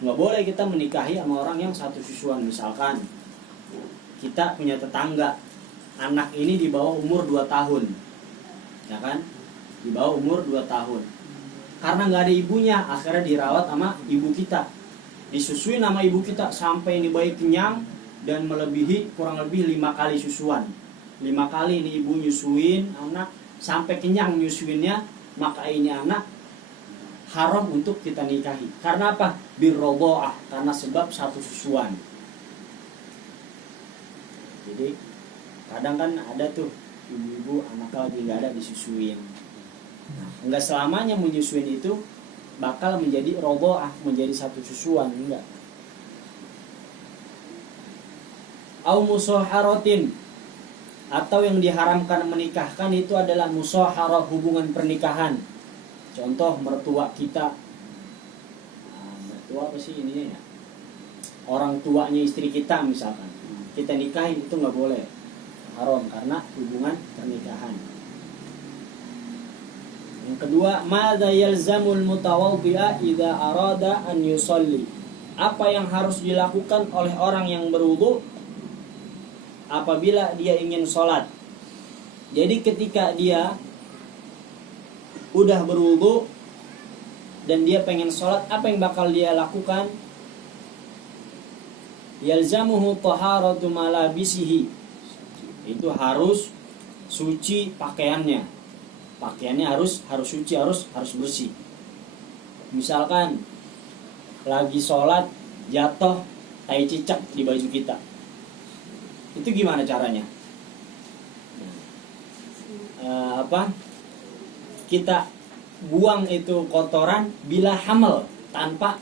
Nggak boleh kita menikahi sama orang yang satu susuan. Misalkan kita punya tetangga, anak ini di bawah umur 2 tahun, ya kan, di bawah umur 2 tahun, karena nggak ada ibunya, akhirnya dirawat sama ibu kita, disusuin sama ibu kita sampai ini bayi kenyang dan melebihi kurang lebih 5 kali susuan. 5 kali ini ibu nyusuin anak sampai kenyang nyusuinnya, maka ini anak haram untuk kita nikahi. Karena apa? Birrodoah, karena sebab satu susuan. Jadi kadang kan ada tuh ibu-ibu anaknya lagi nggak ada disusuin. Nah, nggak selamanya menyusuin itu bakal menjadi rodoah, menjadi satu susuan, enggak. Au musoharotin, atau yang diharamkan menikahkan itu adalah musoharah, hubungan pernikahan. Contoh mertua kita, mertua apa sih ininya ya? Orang tuanya istri kita misalkan, kita nikahin, itu nggak boleh, haram karena hubungan pernikahan. Yang kedua, madza yalzamul mutawaddi'a idza arada an yusalli. Apa yang harus dilakukan oleh orang yang berwudu apabila dia ingin sholat. Jadi ketika dia udah berwudu dan dia pengen sholat, apa yang bakal dia lakukan? Yalzamuhu taharatu malabisihi. Itu harus suci pakaiannya. Pakaiannya harus suci, harus bersih. Misalkan lagi sholat jatuh tai cicak di baju kita, itu gimana caranya? Kita buang itu kotoran bila hamil, tanpa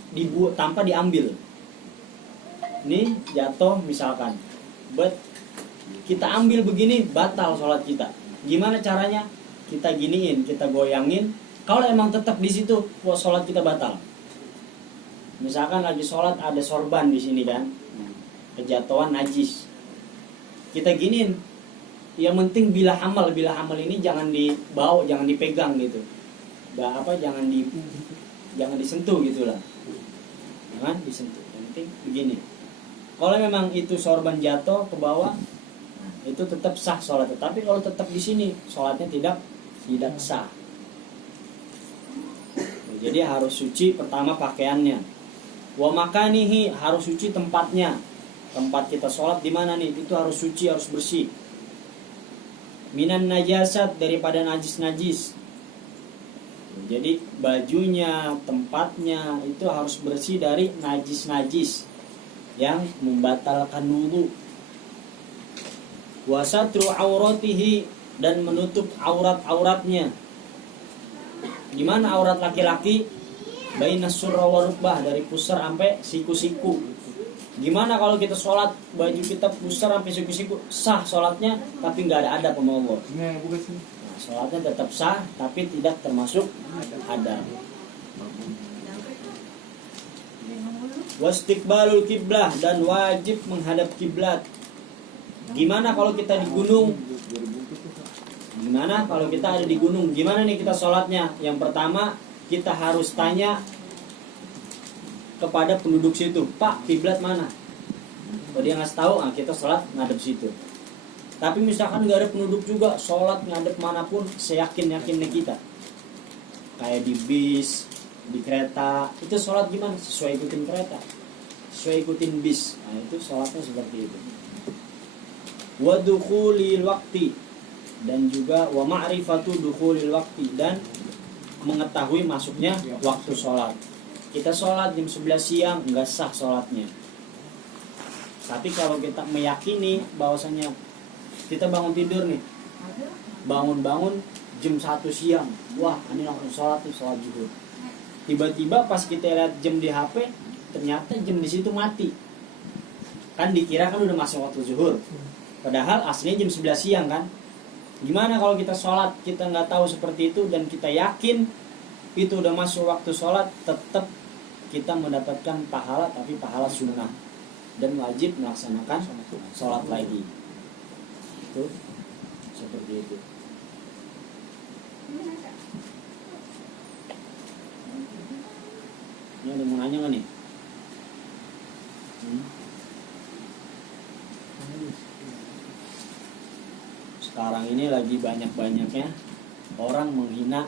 diambil. Ini jatuh misalkan, kita ambil begini, batal sholat kita. Gimana caranya? Kita giniin, kita goyangin. Kalau emang tetap di situ, sholat kita batal. Misalkan lagi sholat ada sorban di sini kan, kejatuhan najis, kita giniin. Yang penting bila hamal ini jangan dibawa, jangan dipegang gitu. Jangan disentuh gitulah. Jangan disentuh. Yang penting begini. Kalau memang itu sorban jatuh ke bawah, itu tetap sah sholatnya. Tapi kalau tetap di sini, sholatnya tidak sah. Jadi harus suci pertama pakaiannya. Wa makanihi, harus suci tempatnya. Tempat kita sholat di mana nih? Itu harus suci, harus bersih. Minan najasat, daripada najis-najis. Jadi bajunya, tempatnya itu harus bersih dari najis-najis yang membatalkan wudu. Wa satru auratihi, dan menutup aurat-auratnya. Gimana aurat laki-laki? Bainas surra wa rukbah, dari pusar sampai siku-siku. Gimana kalau kita sholat baju kita pusar sampai siku-siku? Sah sholatnya, tapi nggak ada adab sama Allah. Nah, sholatnya tetap sah, tapi tidak termasuk adab. Wastiqbalul kiblah, dan wajib menghadap kiblat. Gimana kalau kita di gunung? Gimana kalau kita ada di gunung? Gimana nih kita sholatnya? Yang pertama, kita harus tanya kepada penduduk situ, Pak, kiblat mana? Kalau dia ngasih tahu, kita sholat ngadep situ. Tapi misalkan nggak ada penduduk juga, sholat ngadep manapun, seyakin-yakinnya kita. Kayak di bis, di kereta, itu sholat gimana? Sesuai ikutin kereta, sesuai ikutin bis. Nah, itu sholatnya seperti itu. Wa dukhulil waqti, dan juga wa ma'rifatu dukhulil waqti, dan mengetahui masuknya waktu sholat. Kita sholat jam 11 siang, nggak sah sholatnya. Tapi kalau kita meyakini bahwasanya kita bangun tidur nih, bangun jam 1 siang, wah ini langsung sholat nih, sholat zuhur. Tiba-tiba pas kita lihat jam di HP, ternyata jam di situ mati. Kan dikira kan udah masuk waktu zuhur, padahal aslinya jam 11 siang kan. Gimana kalau kita sholat, kita nggak tahu seperti itu, dan kita yakin itu udah masuk waktu sholat, tetap kita mendapatkan pahala, tapi pahala sunnah, dan wajib melaksanakan sholat lagi. Itu seperti itu. Ini ada mau nanya nggak nih? Sekarang ini lagi banyak-banyaknya orang menghina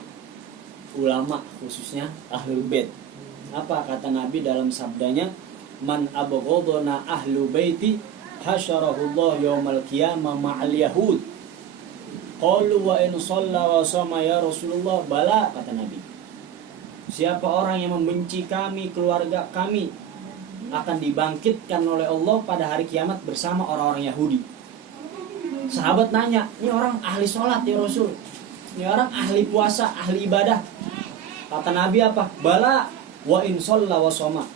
ulama, khususnya ahlul bait. Apa kata Nabi dalam sabdanya, man abghadana ahlu baiti hasyarahullah yaumal qiyamah ma'al yahud. Qalu wa in shalla wa shama ya Rasulullah. Bala, kata Nabi. Siapa orang yang membenci kami, keluarga kami, akan dibangkitkan oleh Allah pada hari kiamat bersama orang-orang Yahudi. Sahabat nanya, ini orang ahli sholat ya Rasul, ini orang ahli puasa, ahli ibadah. Kata Nabi apa? Bala wa in shalla wa shoma.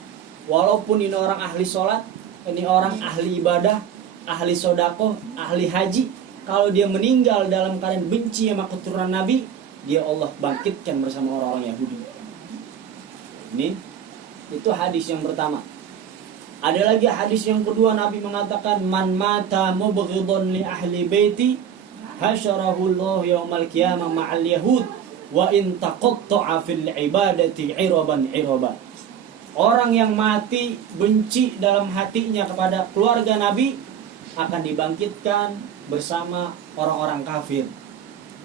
Walaupun ini orang ahli sholat, ini orang ahli ibadah, ahli sodako, ahli haji, kalau dia meninggal dalam keadaan benci sama keturunan Nabi, dia Allah bangkitkan bersama orang-orang Yahudi. Ini itu hadis yang pertama. Ada lagi hadis yang kedua, Nabi mengatakan, man mata mubghidhan li ahli baiti hasyarahu Allah yaumal qiyamah ma'al yahud wa in taqatta'a fil ibadati iraban iraba. Orang yang mati benci dalam hatinya kepada keluarga Nabi akan dibangkitkan bersama orang-orang kafir.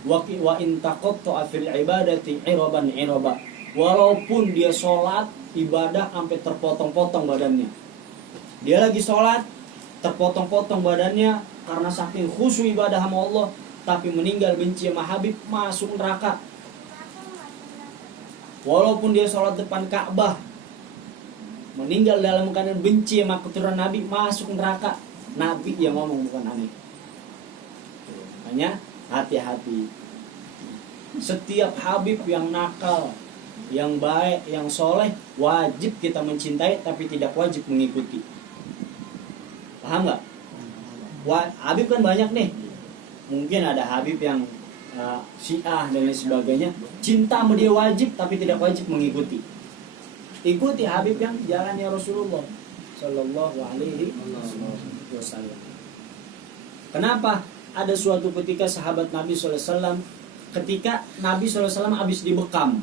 Wa in taqatta'a fil ibadati iraban iraba. Walaupun dia sholat ibadah sampai terpotong-potong badannya, dia lagi sholat terpotong-potong badannya karena saking khusyuk ibadah sama Allah, tapi meninggal benci sama Habib, masuk neraka. Walaupun dia sholat depan Ka'bah, meninggal dalam keadaan benci sama keturunan Nabi, masuk neraka. Nabi yang ngomong, bukan aneh. Makanya hati-hati. Setiap Habib yang nakal, yang baik, yang soleh, wajib kita mencintai, tapi tidak wajib mengikuti. Paham nggak? Habib kan banyak nih. Mungkin ada Habib yang Syiah dan lain sebagainya. Cinta sama dia wajib, tapi tidak wajib mengikuti. Ikuti Habib yang jalannya Rasulullah Sallallahu Alaihi Wasallam. Kenapa? Ada suatu ketika sahabat Nabi SAW, ketika Nabi SAW habis dibekam,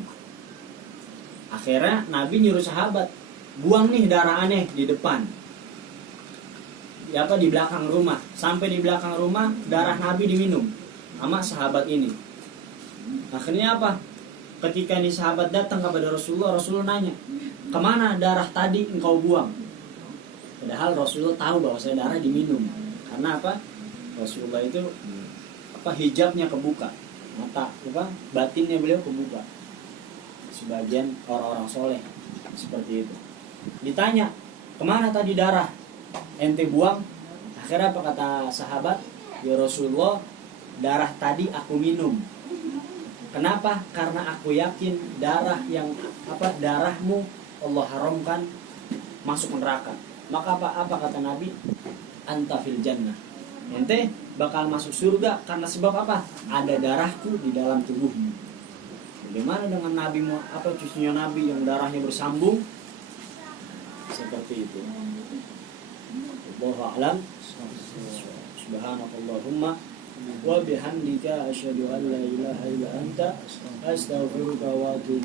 akhirnya Nabi nyuruh sahabat, buang nih darah aneh di depan, di belakang rumah. Sampai di belakang rumah darah Nabi diminum sama sahabat ini. Akhirnya apa? Ketika ini sahabat datang kepada Rasulullah, Rasulullah nanya, kemana darah tadi engkau buang? Padahal Rasulullah tahu bahwa saya darah diminum. Karena apa? Rasulullah itu hijabnya kebuka, mata batinnya beliau kebuka. Sebagian orang-orang soleh seperti itu. Ditanya, kemana tadi darah ente buang? Akhirnya apa kata sahabat? Ya Rasulullah, darah tadi aku minum. Kenapa? Karena aku yakin darah yang darahmu Allah haramkan masuk neraka. Maka apa kata Nabi? Anta fil jannah. Ente bakal masuk surga karena sebab apa? Ada darahku di dalam tubuhmu. Bagaimana dengan Nabi, cucunya Nabi yang darahnya bersambung? Seperti itu. Wallahu a'lam. Subhanakallahumma wa bihamdika asyhadu an la ilaha illa anta astaghfiruka wa atubu